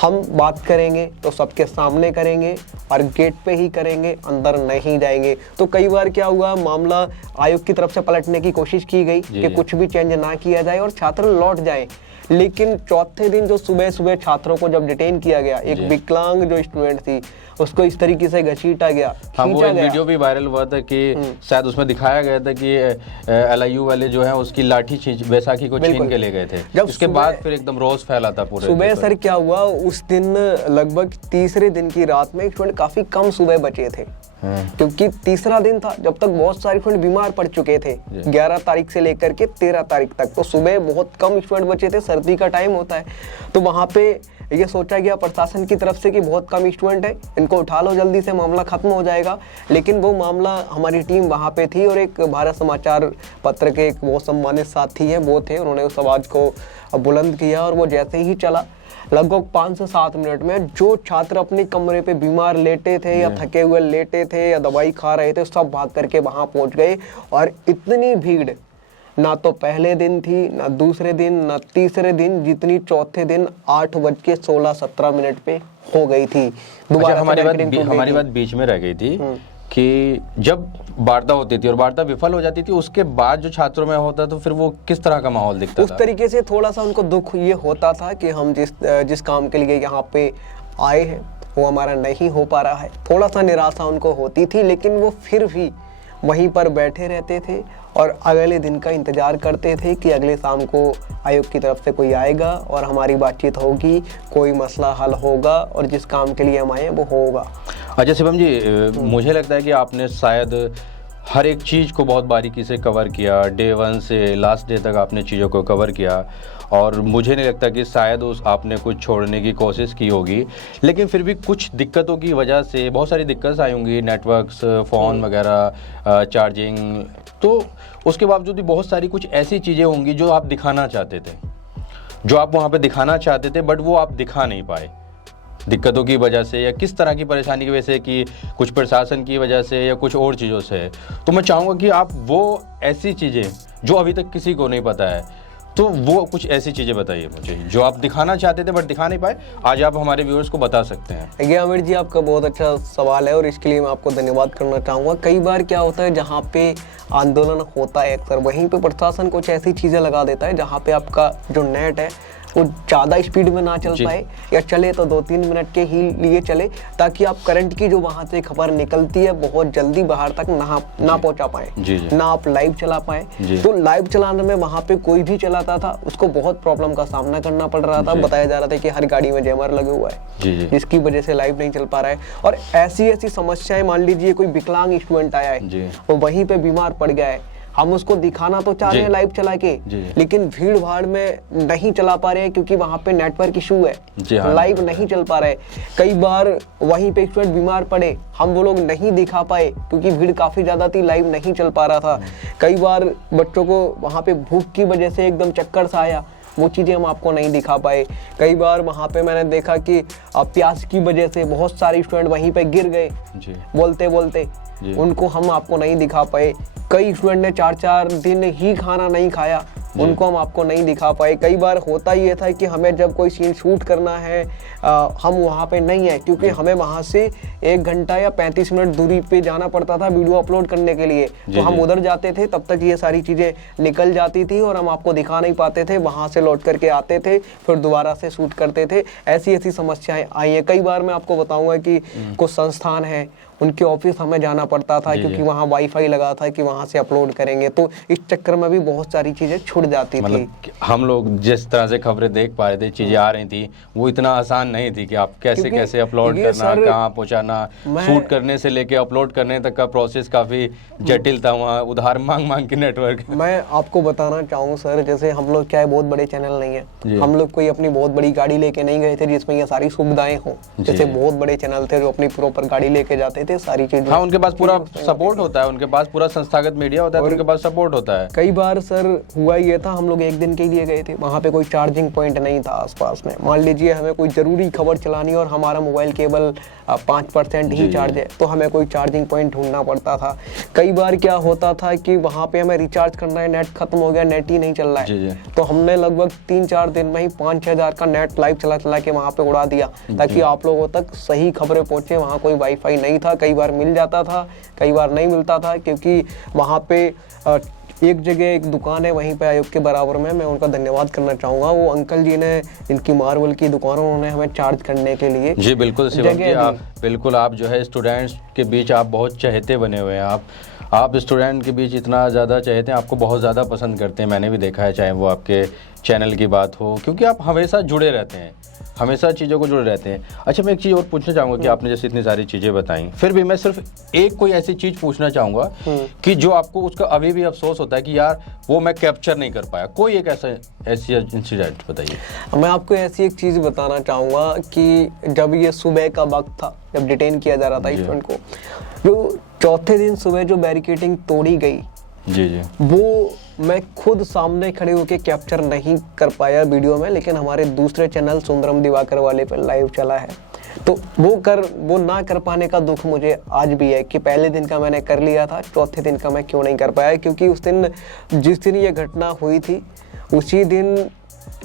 हम बात करेंगे तो सबके सामने करेंगे और गेट पे ही करेंगे, अंदर नहीं जाएंगे। तो कई बार क्या हुआ, मामला आयोग की तरफ से पलटने की कोशिश की गई कि कुछ भी चेंज ना किया जाए और छात्र लौट जाएं। लेकिन चौथे दिन जो सुबह सुबह छात्रों को जब डिटेन किया गया, एक विकलांग जो स्टूडेंट थी उसको इस तरीके से घसीटा गया, हाँ, वो एक वीडियो भी वायरल हुआ था कि शायद उसमें दिखाया गया था कि एलआईयू वाले जो है उसकी लाठी बैसाखी को छीन के ले गए थे। जब उसके बाद फिर एकदम रोष फैला था पूरे सुबह। सर क्या हुआ, उस दिन लगभग तीसरे दिन की रात में स्टूडेंट काफी कम सुबह बचे थे, क्योंकि तीसरा दिन था जब तक बहुत सारे स्टूडेंट बीमार पड़ चुके थे, 11 तारीख से लेकर के 13 तारीख तक। तो सुबह बहुत कम स्टूडेंट बचे थे, सर्दी का टाइम होता है, तो वहाँ पे ये सोचा गया प्रशासन की तरफ से कि बहुत कम स्टूडेंट है, इनको उठा लो जल्दी से, मामला खत्म हो जाएगा। लेकिन वो मामला, हमारी टीम वहाँ पे थी और एक भारत समाचार पत्र के एक बहुत सम्मानित साथी हैं वो थे, उन्होंने उस आवाज़ को बुलंद किया और वो जैसे ही चला, लगभग 5 से 7 मिनट में जो छात्र अपने कमरे पे बीमार लेटे थे या थके हुए लेटे थे या दवाई खा रहे थे, सब भाग करके वहाँ पहुँच गए। और इतनी भीड़ ना तो पहले दिन थी, ना दूसरे दिन, ना तीसरे दिन, जितनी चौथे दिन 8:16-17 पे हो गई थी। दोबारा हमारी बात बीच में रह गई थी कि जब वार्ता होती थी और वार्ता विफल हो जाती थी, उसके बाद जो छात्रों में होता तो फिर वो किस तरह का माहौल दिखता था? उस तरीके से थोड़ा सा उनको दुख ये होता था कि हम जिस काम के लिए यहाँ पे आए हैं वो हमारा नहीं हो पा रहा है, थोड़ा सा निराशा उनको होती थी। लेकिन वो फिर भी वहीं पर बैठे रहते थे और अगले दिन का इंतजार करते थे कि अगले शाम को आयोग की तरफ से कोई आएगा और हमारी बातचीत होगी, कोई मसला हल होगा और जिस काम के लिए हम आए हैं वो होगा। अच्छा शिवम जी, मुझे लगता है कि आपने शायद हर एक चीज़ को बहुत बारीकी से कवर किया, डे 1 से लास्ट डे तक आपने चीज़ों को कवर किया, और मुझे नहीं लगता कि शायद आपने कुछ छोड़ने की कोशिश की होगी। लेकिन फिर भी कुछ दिक्कतों की वजह से बहुत सारी दिक्कत आई होंगी, नेटवर्क्स, फ़ोन वगैरह, चार्जिंग, तो उसके बावजूद भी बहुत सारी कुछ ऐसी चीज़ें होंगी जो आप दिखाना चाहते थे, जो आप वहाँ पे दिखाना चाहते थे, बट वो आप दिखा नहीं पाए दिक्कतों की वजह से, या किस तरह की परेशानी की वजह से, कि कुछ प्रशासन की वजह से या कुछ और चीज़ों से। तो मैं चाहूँगा कि आप वो ऐसी चीज़ें जो अभी तक किसी को नहीं पता है, तो वो कुछ ऐसी चीज़ें बताइए मुझे जो आप दिखाना चाहते थे बट दिखा नहीं पाए, आज आप हमारे व्यूअर्स को बता सकते हैं। ये अमीर जी, आपका बहुत अच्छा सवाल है और इसके लिए मैं आपको धन्यवाद करना चाहूँगा। कई बार क्या होता है, जहाँ पे आंदोलन होता है अक्सर, वहीं पे प्रशासन कुछ ऐसी चीज़ें लगा देता है जहाँ पे आपका जो नेट है वो ज़्यादा स्पीड में ना चल पाए, या चले तो 2-3 मिनट के ही लिए चले, ताकि आप करंट की जो वहाँ से खबर निकलती है बहुत जल्दी बाहर तक ना पहुँचा पाए, ना आप लाइव चला पाए। तो लाइव चलाने में वहाँ पे कोई भी चलाता था उसको बहुत प्रॉब्लम का सामना करना पड़ रहा था। बताया जा रहा था कि हर गाड़ी में जैमर लगे हुआ है, जिसकी वजह से लाइव नहीं चल पा रहा है। और ऐसी समस्याएं, मान लीजिए कोई विकलांग स्टूडेंट आया है, वो वहीं पे बीमार पड़ गया है, हम उसको दिखाना तो चाह रहे हैं लाइव चला के, लेकिन भीड़ भाड़ में नहीं चला पा रहे हैं क्योंकि वहाँ पे नेटवर्क इशू है, लाइव नहीं चल पा रहे। कई बार वहीं पे स्टूडेंट बीमार पड़े, हम वो लोग नहीं दिखा पाए क्योंकि भीड़ काफी ज्यादा थी, लाइव नहीं चल पा रहा था। कई बार बच्चों को वहाँ पे भूख की वजह से एकदम चक्कर सा आया, वो चीज़ें हम आपको नहीं दिखा पाए। कई बार वहाँ पे मैंने देखा कि प्यास की वजह से बहुत सारे स्टूडेंट वहीं पे गिर गए बोलते बोलते, उनको हम आपको नहीं दिखा पाए। कई स्टूडेंट ने 4-4 दिन ही खाना नहीं खाया, उनको हम आपको नहीं दिखा पाए। कई बार होता ये था कि हमें जब कोई सीन शूट करना है हम वहाँ पे नहीं है क्योंकि हमें वहाँ से 1 घंटा या 35 मिनट दूरी पे जाना पड़ता था वीडियो अपलोड करने के लिए, तो हम उधर जाते थे, तब तक ये सारी चीज़ें निकल जाती थी और हम आपको दिखा नहीं पाते थे। वहाँ से लौट करके आते थे, फिर दोबारा से शूट करते थे। ऐसी ऐसी समस्याएं आई हैं। कई बार मैं आपको बताऊंगा कि कुछ संस्थान हैं, उनके ऑफिस हमें जाना पड़ता था क्योंकि वहाँ वाईफाई लगा था कि वहाँ से अपलोड करेंगे, तो इस चक्कर में भी बहुत सारी चीज़ें छूट जाती थी। हम लोग जिस तरह से खबरें देख पा रहे थे, चीज़ें आ रही थी, वो इतना आसान नहीं थी कि आप कैसे कैसे अपलोड करना, कहाँ पहुँचाना, शूट करने से लेके अपलोड करने तक का प्रोसेस काफ़ी जटिल था। वहाँ उधार मांग मांग के नेटवर्क। मैं आपको बताना चाहूँ सर, जैसे हम लोग क्या है, बहुत बड़े चैनल नहीं है, हम लोग कोई अपनी बहुत बड़ी गाड़ी लेके नहीं गए थे जिसमें ये सारी सुविधाएं हों। जैसे बहुत बड़े चैनल थे जो अपनी प्रॉपर गाड़ी लेके जाते थे, सारी चीजें। हाँ, उनके पास पूरा सपोर्ट होता है, उनके पास पूरा संस्थागत मीडिया होता है, उनके पास सपोर्ट होता है। कई बार सर हुआ ये था, हम लोग 1 दिन के लिए गए थे, वहाँ पे कोई चार्जिंग पॉइंट नहीं था आसपास में। मान लीजिए हमें कोई जरूरी खबर चलानी और हमारा मोबाइल केवल 5% ही चार्ज है, तो हमें कोई चार्जिंग पॉइंट ढूंढना पड़ता था। कई बार क्या होता था कि वहाँ पे हमें रिचार्ज करना है, नेट खत्म हो गया, नेट ही नहीं चल रहा है, तो हमने लगभग 3-4 दिन में ही 5-6 हज़ार का नेट लाइव चला के वहाँ पे उड़ा दिया ताकि आप लोगों तक सही खबरें पहुँचे। वहाँ कोई वाईफाई नहीं था, कई बार मिल जाता था, कई बार नहीं मिलता था, क्योंकि वहाँ पे एक जगह एक दुकान है वहीं पे आयोग के बराबर में, मैं उनका धन्यवाद करना चाहूँगा। वो अंकल जी ने, इनकी मार्बल की दुकान, उन्होंने हमें चार्ज करने के लिए जी बिल्कुल शिवम जी, आप जो है स्टूडेंट्स के बीच आप बहुत चहेते बने हुए हैं। आप स्टूडेंट के बीच इतना ज़्यादा चहेते हैं, आपको बहुत ज़्यादा पसंद करते हैं, मैंने भी देखा है, चाहे वो आपके चैनल की बात हो, क्योंकि आप हमेशा जुड़े रहते हैं, हमेशा चीज़ों को जुड़े रहते हैं। अच्छा, मैं एक चीज़ और पूछना चाहूँगा कि आपने जैसे इतनी सारी चीज़ें बताई, फिर भी मैं सिर्फ एक कोई ऐसी चीज़ पूछना चाहूँगा कि जो आपको उसका अभी भी अफसोस होता है कि यार वो मैं कैप्चर नहीं कर पाया, कोई एक ऐसी इंसिडेंट बताइए। मैं आपको ऐसी एक चीज़ बताना चाहूँगा कि जब ये सुबह का वक्त था, जब डिटेन किया जा रहा था स्टूडेंट को, जो चौथे दिन सुबह जो बैरिकेडिंग तोड़ी गई, वो मैं खुद सामने खड़े होके कैप्चर नहीं कर पाया वीडियो में, लेकिन हमारे दूसरे चैनल सुंदरम दिवाकर वाले पर लाइव चला है। तो वो ना कर पाने का दुख मुझे आज भी है कि पहले दिन का मैंने कर लिया था, चौथे दिन का मैं क्यों नहीं कर पाया, क्योंकि उस दिन जिस दिन ये घटना हुई थी, उसी दिन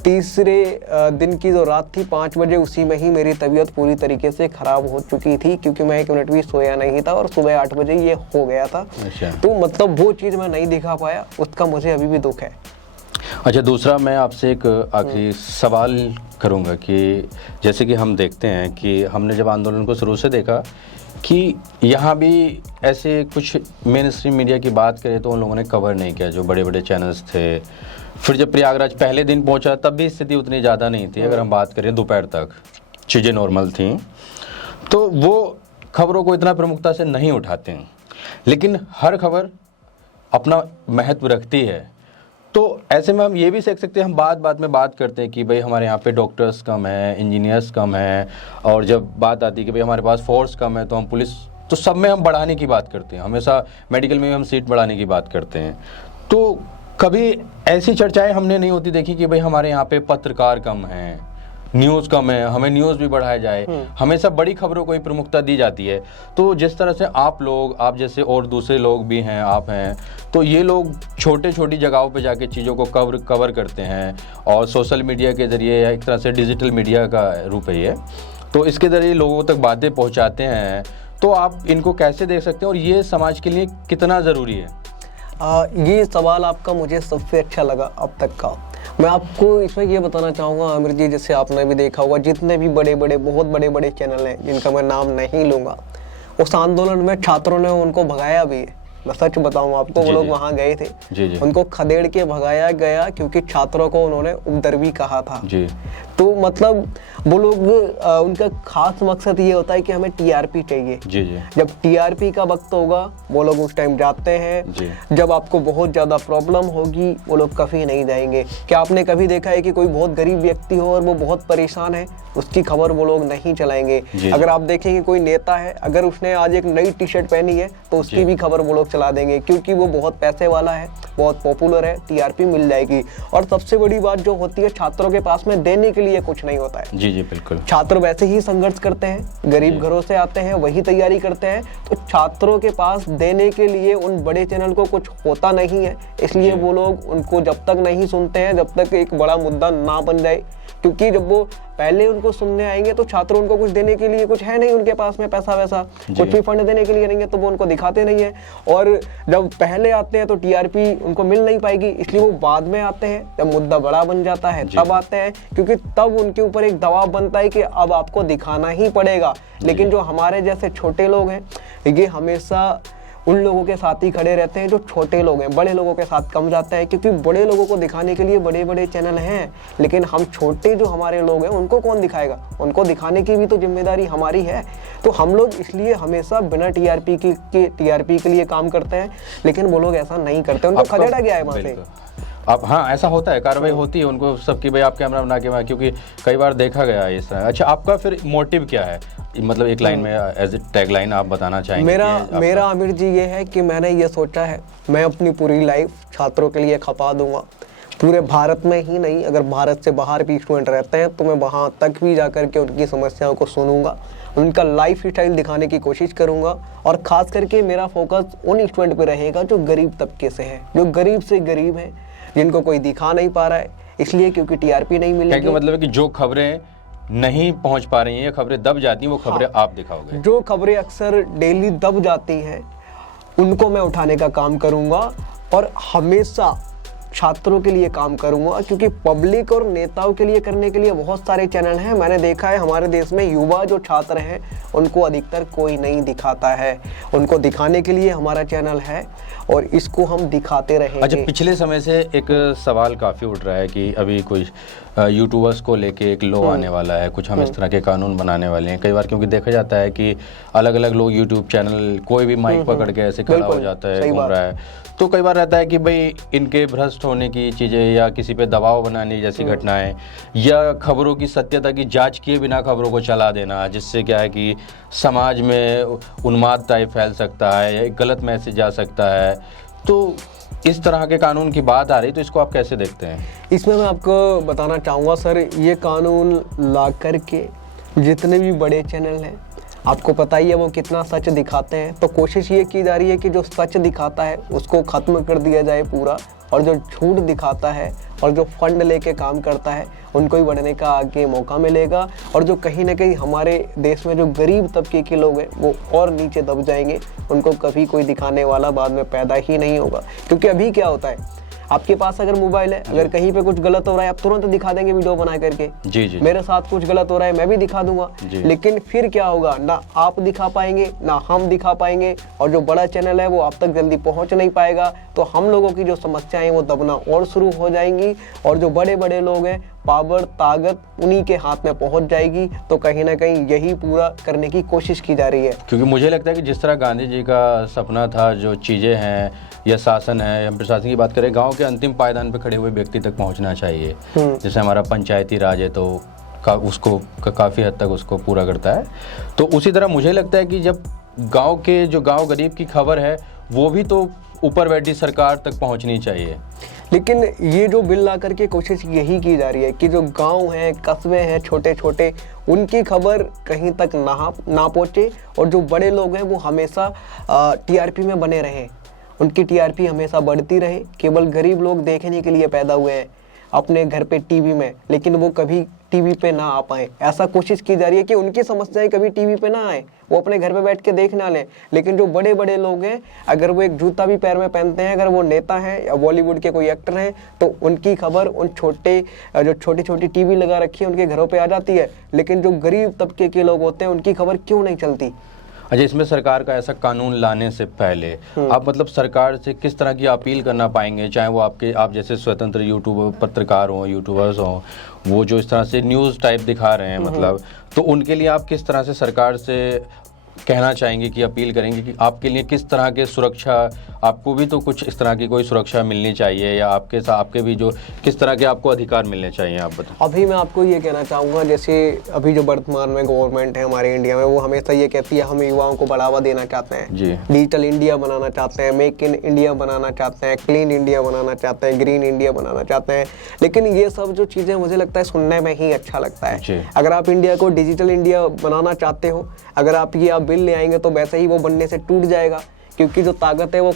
तीसरे दिन की जो रात थी 5 बजे, उसी में ही मेरी तबीयत पूरी तरीके से ख़राब हो चुकी थी, क्योंकि मैं 1 मिनट भी सोया नहीं था और सुबह 8 बजे ये हो गया था। तो मतलब वो चीज़ मैं नहीं दिखा पाया, उसका मुझे अभी भी दुख है। अच्छा, दूसरा मैं आपसे एक आखिरी सवाल करूंगा कि जैसे कि हम देखते हैं कि हमने जब आंदोलन को शुरू से देखा कि यहाँ भी ऐसे कुछ मेन स्ट्रीम मीडिया की बात करें तो उन लोगों ने कवर नहीं किया, जो बड़े बड़े चैनल्स थे। फिर जब प्रयागराज पहले दिन पहुंचा तब भी स्थिति उतनी ज़्यादा नहीं थी, अगर हम बात करें दोपहर तक चीज़ें नॉर्मल थी, तो वो खबरों को इतना प्रमुखता से नहीं उठाते हैं, लेकिन हर खबर अपना महत्व रखती है। तो ऐसे में हम ये भी सीख सकते हैं, हम बात में बात करते हैं कि भाई हमारे यहाँ पे डॉक्टर्स कम है, इंजीनियर्स कम है, और जब बात आती है कि भाई हमारे पास फोर्स कम है तो हम पुलिस, तो सब में हम बढ़ाने की बात करते हैं, हमेशा मेडिकल में हम सीट बढ़ाने की बात करते हैं। तो कभी ऐसी चर्चाएं हमने नहीं होती देखी कि भाई हमारे यहाँ पे पत्रकार कम हैं, न्यूज़ कम है, हमें न्यूज़ भी बढ़ाया जाए, हमेशा बड़ी खबरों को ही प्रमुखता दी जाती है। तो जिस तरह से आप जैसे और दूसरे लोग भी हैं, आप हैं, तो ये लोग छोटी जगहों पे जाके चीज़ों को कवर करते हैं, और सोशल मीडिया के ज़रिए, या एक तरह से डिजिटल मीडिया का रूप है ये, तो इसके ज़रिए लोगों तक बातें पहुँचाते हैं। तो आप इनको कैसे देख सकते हैं और ये समाज के लिए कितना ज़रूरी है? ये सवाल आपका मुझे सबसे अच्छा लगा अब तक का। मैं आपको इसमें ये बताना चाहूँगा आमिर जी, जैसे आपने भी देखा होगा, जितने भी बहुत बड़े चैनल हैं जिनका मैं नाम नहीं लूँगा, उस आंदोलन में छात्रों ने उनको भगाया भी है। मैं सच बताऊँ आपको, वो लोग वहाँ गए थे, उनको खदेड़ के भगाया गया क्योंकि छात्रों को उन्होंने उपद्रवी कहा था। तो मतलब वो लोग उनका खास मकसद ये होता है कि हमें टीआरपी चाहिए। जी जी जब टीआरपी का वक्त होगा वो लोग उस टाइम जाते हैं। जी। जब आपको बहुत ज़्यादा प्रॉब्लम होगी वो लोग कभी नहीं जाएंगे। क्या आपने कभी देखा है कि कोई बहुत गरीब व्यक्ति हो और वो बहुत परेशान है, उसकी खबर वो लोग नहीं चलाएंगे। जी। अगर आप देखेंगे कोई नेता है, अगर उसने आज एक नई टी शर्ट पहनी है तो उसकी भी खबर वो लोग चला देंगे, क्योंकि वो बहुत पैसे वाला है, बहुत पॉपुलर है, टीआरपी मिल जाएगी। और सबसे बड़ी बात जो होती है, छात्रों के पास में देने के लिए कुछ नहीं होता है। जी जी बिल्कुल। छात्र वैसे ही संघर्ष करते हैं, गरीब घरों से आते हैं, वही तैयारी करते हैं, तो छात्रों के पास देने के लिए उन बड़े चैनल को कुछ होता नहीं है। इसलिए वो लोग उनको जब तक नहीं सुनते हैं, जब तक एक बड़ा मुद्दा ना बन जाए, क्योंकि जब वो पहले उनको सुनने आएंगे तो छात्र उनको कुछ देने के लिए कुछ है नहीं उनके पास में, पैसा वैसा कुछ भी फंड देने के लिए नहीं है, तो वो उनको दिखाते नहीं है। और जब पहले आते हैं तो टीआरपी उनको मिल नहीं पाएगी, इसलिए वो बाद में आते हैं, जब मुद्दा बड़ा बन जाता है तब आते हैं, क्योंकि तब उनके ऊपर एक दबाव बनता है कि अब आपको दिखाना ही पड़ेगा। लेकिन जो हमारे जैसे छोटे लोग हैं, ये हमेशा उन लोगों के साथ ही खड़े रहते हैं जो छोटे लोग हैं, बड़े लोगों के साथ कम जाता है, क्योंकि बड़े लोगों को दिखाने के लिए बड़े बड़े चैनल हैं, लेकिन हम छोटे जो हमारे लोग हैं उनको कौन दिखाएगा? उनको दिखाने की भी तो जिम्मेदारी हमारी है। तो हम लोग इसलिए हमेशा बिना टीआरपी के लिए काम करते हैं, लेकिन वो लोग ऐसा नहीं करते, उनको खदेड़ा गया है वहाँ से। अब हाँ ऐसा होता है, कार्रवाई होती है उनको सबकी, भाई आप कैमरा बना के, क्योंकि कई बार देखा गया है इस तरह। अच्छा, आपका फिर मोटिव क्या है, मतलब एक लाइन में एज ए टैग लाइन आप बताना चाहेंगे? मेरा आमिर जी ये है कि मैंने ये सोचा है, मैं अपनी पूरी लाइफ छात्रों के लिए खपा दूंगा। पूरे भारत में ही नहीं, अगर भारत से बाहर भी स्टूडेंट रहते हैं तो मैं वहाँ तक भी जा करके उनकी समस्याओं को सुनूंगा, उनका लाइफ स्टाइल दिखाने की कोशिश करूंगा। और ख़ास करके मेरा फोकस उन स्टूडेंट पे रहेगा जो गरीब तबके से हैं, जो गरीब से गरीब हैं, जिनको कोई दिखा नहीं पा रहा है, इसलिए क्योंकि टीआरपी नहीं मिलेगी। क्या मतलब है कि जो खबरें नहीं पहुंच पा रही हैं, ये खबरें दब जाती हैं, वो खबरें आप दिखाओगे? जो खबरें अक्सर डेली दब जाती हैं उनको मैं उठाने का काम करूंगा, और हमेशा छात्रों के लिए काम करूंगा, क्योंकि पब्लिक और नेताओं के लिए करने के लिए बहुत सारे चैनल हैं। मैंने देखा है हमारे देश में युवा जो छात्र हैं उनको अधिकतर कोई नहीं दिखाता है, उनको दिखाने के लिए हमारा चैनल है और इसको हम दिखाते रहेंगे। अच्छा, पिछले समय से एक सवाल काफ़ी उठ रहा है कि अभी कोई यूट्यूबर्स को लेके एक लॉ आने वाला है, कुछ हम इस तरह के कानून बनाने वाले हैं। कई बार क्योंकि देखा जाता है कि अलग अलग लोग यूट्यूब चैनल, कोई भी माइक पकड़ के ऐसे खड़ा हो जाता है, घूम रहा है, तो कई बार रहता है कि भाई इनके भ्रष्ट होने की चीज़ें या किसी पे दबाव बनाने जैसी घटनाएं, या खबरों की सत्यता की जांच किए बिना खबरों को चला देना, जिससे क्या है कि समाज में उन्माद टाइप फैल सकता है या एक गलत मैसेज जा सकता है। तो इस तरह के कानून की बात आ रही, तो इसको आप कैसे देखते हैं? इसमें मैं आपको बताना चाहूँगा सर, ये कानून ला करके जितने भी बड़े चैनल हैं, आपको पता ही है वो कितना सच दिखाते हैं, तो कोशिश ये की जा रही है कि जो सच दिखाता है उसको ख़त्म कर दिया जाए पूरा, और जो झूठ दिखाता है और जो फंड लेके काम करता है उनको ही बढ़ने का आगे मौका मिलेगा। और जो कहीं ना कहीं हमारे देश में जो गरीब तबके के लोग हैं वो और नीचे दब जाएंगे, उनको कभी कोई दिखाने वाला बाद में पैदा ही नहीं होगा। क्योंकि अभी क्या होता है, आपके पास अगर मोबाइल है, अगर कहीं पे कुछ गलत हो रहा है आप तुरंत दिखा देंगे वीडियो बना करके। जी। मेरे साथ कुछ गलत हो रहा है मैं भी दिखा दूंगा, लेकिन फिर क्या होगा, ना आप दिखा पाएंगे ना हम दिखा पाएंगे, और जो बड़ा चैनल है वो आप तक जल्दी पहुंच नहीं पाएगा, तो हम लोगों की जो समस्याएं वो दबना और शुरू हो जाएंगी, और जो बड़े बड़े लोग हैं पावर ताकत उन्हीं के हाथ में पहुंच जाएगी। तो कहीं ना कहीं यही पूरा करने की कोशिश की जा रही है। क्योंकि मुझे लगता है कि जिस तरह गांधी जी का सपना था, जो चीज़ें हैं या शासन है, हम प्रशासन की बात करें, गांव के अंतिम पायदान पर खड़े हुए व्यक्ति तक पहुंचना चाहिए। जैसे हमारा पंचायती राज है तो उसको काफ़ी हद तक उसको पूरा करता है, तो उसी तरह मुझे लगता है कि जब गांव गरीब की खबर है वो भी तो ऊपर बैठी सरकार तक पहुंचनी चाहिए। लेकिन ये जो बिल ला करके कोशिश यही की जा रही है कि जो गांव हैं, कस्बे हैं छोटे छोटे, उनकी खबर कहीं तक ना पहुँचे, और जो बड़े लोग हैं वो हमेशा टीआरपी में बने रहें, उनकी टीआरपी हमेशा बढ़ती रहे। केवल गरीब लोग देखने के लिए पैदा हुए हैं अपने घर पे टीवी में, लेकिन वो कभी टीवी पे ना आ पाए। ऐसा कोशिश की जा रही है कि उनकी समस्याएं कभी टीवी पे ना आए, वो अपने घर पे बैठ के देख ना लें। लेकिन जो बड़े बड़े लोग हैं, अगर वो एक जूता भी पैर में पहनते हैं, अगर वो नेता हैं या बॉलीवुड के कोई एक्टर हैं, तो उनकी खबर उन जो छोटी छोटी टीवी लगा रखी है उनके घरों पे आ जाती है। लेकिन जो गरीब तबके के लोग होते हैं उनकी खबर क्यों नहीं चलती? अच्छा, इसमें सरकार का ऐसा कानून लाने से पहले आप मतलब सरकार से किस तरह की अपील करना पाएंगे, चाहे वो आप जैसे स्वतंत्र यूट्यूबर पत्रकार हों, यूट्यूबर्स हों, वो जो इस तरह से न्यूज़ टाइप दिखा रहे हैं मतलब, तो उनके लिए आप किस तरह से सरकार से कहना चाहेंगे कि अपील करेंगे कि आपके लिए किस तरह के सुरक्षा, आपको भी तो कुछ इस तरह की कोई सुरक्षा मिलनी चाहिए, या आपके साथ आपके भी जो किस तरह के आपको अधिकार मिलने चाहिए, आप बताएं। अभी मैं आपको ये कहना चाहूँगा, जैसे अभी जो वर्तमान में गवर्नमेंट है हमारे इंडिया में, वो हमेशा ये कहती है हम युवाओं को बढ़ावा देना चाहते हैं, जी, डिजिटल इंडिया बनाना चाहते हैं, मेक इन इंडिया बनाना चाहते हैं, क्लीन इंडिया बनाना चाहते हैं, ग्रीन इंडिया बनाना चाहते हैं। लेकिन ये सब जो चीज़ें मुझे लगता है सुनने में ही अच्छा लगता जी। है। अगर आप इंडिया को डिजिटल इंडिया बनाना चाहते हो, अगर आप ये बिल ले आएंगे तो वैसे ही वो बनने से टूट जाएगा, क्योंकि जो ताकत है वो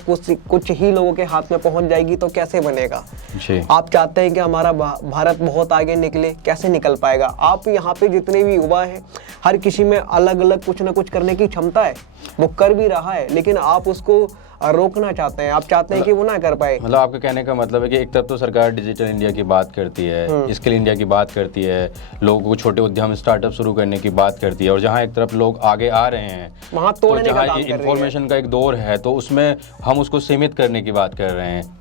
कुछ ही लोगों के हाथ में पहुंच जाएगी, तो कैसे बनेगा। जी। आप चाहते हैं कि हमारा भारत बहुत आगे निकले, कैसे निकल पाएगा। आप यहाँ पे जितने भी युवा हैं, हर किसी में अलग अलग कुछ ना कुछ करने की क्षमता है, वो कर भी रहा है, लेकिन आप उसको रोकना चाहते हैं, आप चाहते हैं कि वो ना कर पाए। मतलब आपके कहने का मतलब है कि एक तरफ तो सरकार डिजिटल इंडिया की बात करती है, स्किल इंडिया की बात करती है, लोगों को छोटे उद्यम स्टार्टअप शुरू करने की बात करती है, और जहाँ एक तरफ लोग आगे आ रहे हैं वहाँ तो तोड़ने का जहाँ काम कर रही है। इंफॉर्मेशन का एक दौर है, तो उसमें हम उसको सीमित करने की बात कर रहे हैं।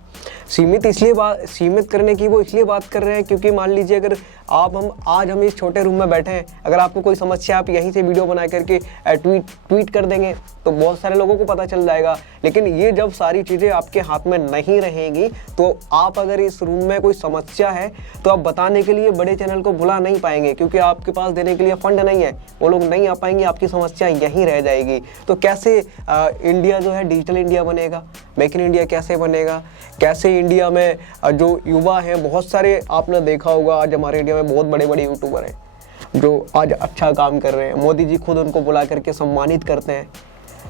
सीमित करने की वो इसलिए बात कर रहे हैं क्योंकि मान लीजिए अगर आज हम इस छोटे रूम में बैठे हैं, अगर आपको कोई समस्या, आप यहीं से वीडियो बना करके ट्वीट कर देंगे तो बहुत सारे लोगों को पता चल जाएगा। लेकिन ये जब सारी चीज़ें आपके हाथ में नहीं रहेंगी, तो आप अगर इस रूम में कोई समस्या है तो आप बताने के लिए बड़े चैनल को बुला नहीं पाएंगे, क्योंकि आपके पास देने के लिए फंड नहीं है, वो लोग नहीं आ पाएंगे, आपकी समस्या यहीं रह जाएगी। तो कैसे इंडिया जो है डिजिटल इंडिया बनेगा, मेक इन इंडिया कैसे बनेगा, कैसे इंडिया में जो युवा हैं, बहुत सारे आपने देखा होगा आज हमारे इंडिया में बहुत बड़े बड़े यूट्यूबर हैं जो आज अच्छा काम कर रहे हैं। मोदी जी खुद उनको बुला करके सम्मानित करते हैं।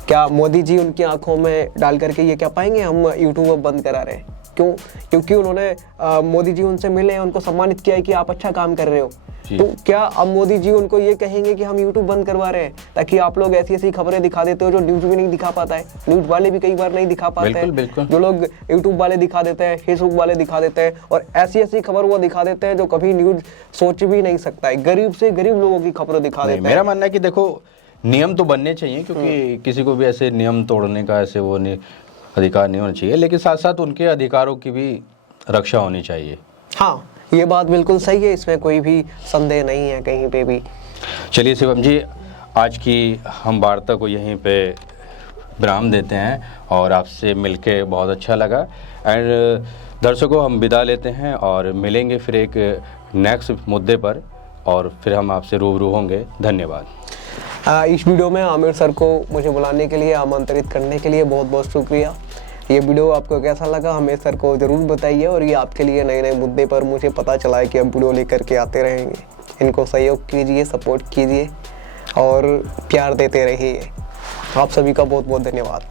क्या मोदी जी उनकी आंखों में डाल करके ये कह पाएंगे हम यूट्यूब बंद करा रहे हैं? क्यों? क्योंकि उन्होंने मोदी जी उनसे मिले हैं, उनको सम्मानित किया है कि आप अच्छा काम कर रहे हो। तो क्या अब मोदी जी उनको ये कहेंगे कि हम यूट्यूब बंद करवा रहे हैं ताकि आप लोग ऐसी ऐसी खबरें दिखा देते हो जो न्यूज भी नहीं दिखा पाता है, न्यूज वाले भी कई बार नहीं दिखा पाते हैं, बिल्कुल। जो लोग यूट्यूब वाले दिखा देते हैं, फेसबुक वाले दिखा देते हैं, और ऐसी ऐसी खबर वो दिखा देते हैं जो कभी न्यूज सोच भी नहीं सकता है। गरीब से गरीब लोगों की खबरें दिखा देते हैं। मेरा मानना है कि देखो, नियम तो बनने चाहिए, क्योंकि किसी को भी ऐसे नियम तोड़ने का ऐसे वो अधिकार नहीं होना चाहिए, लेकिन साथ साथ उनके अधिकारों की भी रक्षा होनी चाहिए। हाँ, ये बात बिल्कुल सही है, इसमें कोई भी संदेह नहीं है कहीं पे भी। चलिए शिवम जी, आज की हम वार्ता को यहीं पे विराम देते हैं, और आपसे मिलके बहुत अच्छा लगा। एंड दर्शकों, हम विदा लेते हैं और मिलेंगे फिर एक नेक्स्ट मुद्दे पर, और फिर हम आपसे रूबरू होंगे। धन्यवाद। इस वीडियो में आमिर सर को मुझे बुलाने के लिए, आमंत्रित करने के लिए बहुत बहुत शुक्रिया। ये वीडियो आपको कैसा लगा हमें सर को ज़रूर बताइए, और ये आपके लिए नए नए मुद्दे पर मुझे पता चला है कि अब वीडियो लेकर के आते रहेंगे। इनको सहयोग कीजिए, सपोर्ट कीजिए और प्यार देते रहिए। आप सभी का बहुत बहुत धन्यवाद।